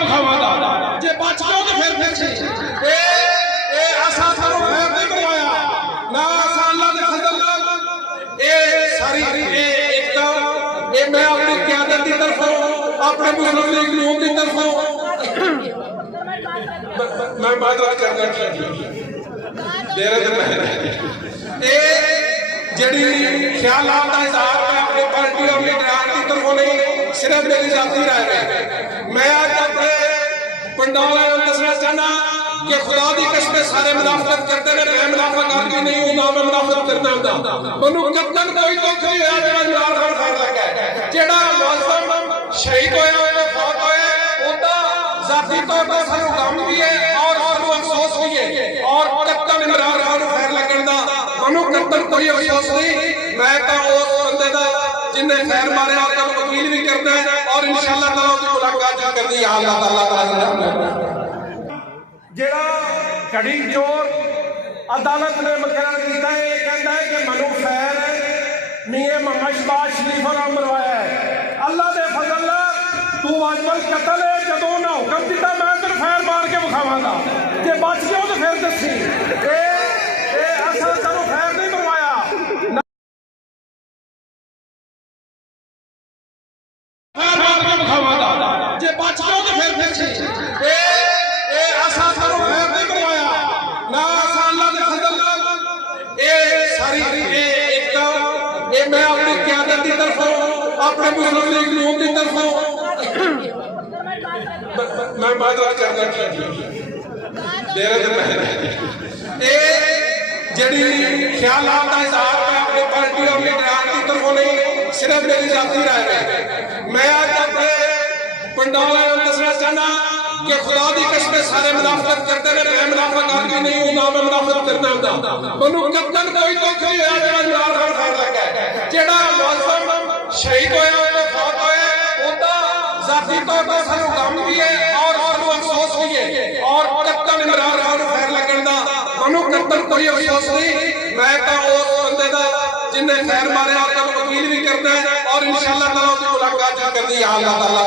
ਵਿਖਾਵਾਂਗਾ ਜੇ ਬਚ ਜਾਓ ਤੇ ਫਿਰ ਸੀ ਇਹ ਅਸਾਂ ਸਾਨੂੰ ਫੇਰ ਨਹੀਂ ਕਰਵਾਇਆ ਨਾ ਅਸਾਂ ਅੱਲਾਹ ਦੇ ਫਜ਼ਲ ਨਾਲ ਇਹ ਸਾਰੀ ਇਹ ਇੱਕ ਇਹ मैं अपनी क्यादत की तरफों अपने मुस्लिम लीग नून की तरफों मैं माजरा करना जड़ी ख्यालात का इजहार मैं अपनी पार्टी और लीडरान की तरफों नहीं सिर्फ मेरी जाती राय है। मैं आज अपने पंडाल दसना चाहना कि खुदा की कसम सारे मुनाफत करते हैं मैं मुनाफत करके नहीं हूं ना मैं मुनाफत करना होता मनु कत्तन कोई दुख नहीं है जेड़ा इमरान खान खान लगा है जेड़ा मुअज्जम शहीद होया है फौत होया ओदा जाती तौर पर सानू गम भी है और सानू अफसोस भी है और कत्तन इमरान खान खैर लगन दा मनु कत्तन कोई अफसोस नहीं। मैं तो उस बंदे दा जिन्हें खैर मारे और कल वकील भी करता है और इंशाअल्लाह ताला उसकी मुलाकात भी करनी है। अल्लाह ताला जेड़ा घड़ी चोर अदालत ने मुकर्रर किया है कहता है कि मनु खैर मियां मोहम्मद शहबाज शरीफ और मरवाया है अल्लाह के फजल तू वाजबल कतल है जदों ना हुक्म दिता मैं तेरे खैर मार के विखावांगा जे बच जाओ तो फिर दसी असां तेनों खैर नहीं मरवाया खैर मार के विखावांगा जे बच जाओ तो फिर सी मैं अपनी क्यादत की तरफों अपने मुस्लिम लीग नून की तरफों मैं माजरा करना जड़ी ख्यालात का इजहार मैं अपनी पार्टी और लीडरान की तरफों नहीं सिर्फ मेरी जाती राय है। मैं आज अपने पंडाल दसना चाहना कि खुदा की कसम सारे मुनाफत करते हैं मैं मुनाफत करके नहीं हूं ना मैं मुनाफत करना होता मनु कत्तन कोई दुख नहीं है जेड़ा इमरान खान खान लगा है जेड़ा मुअज्जम शहीद होया है फौत होया ओदा जाती तौर पर सानू गम भी है और सानू अफसोस भी है और कत्तन इमरान खान खैर लगन दा मनु कत्तन कोई अफसोस नहीं। मैं तो उस बंदे दा जिन्हें खैर मारे और कल वकील भी करता है और इंशाअल्लाह ताला उसकी मुलाकात भी करनी है। अल्लाह ताला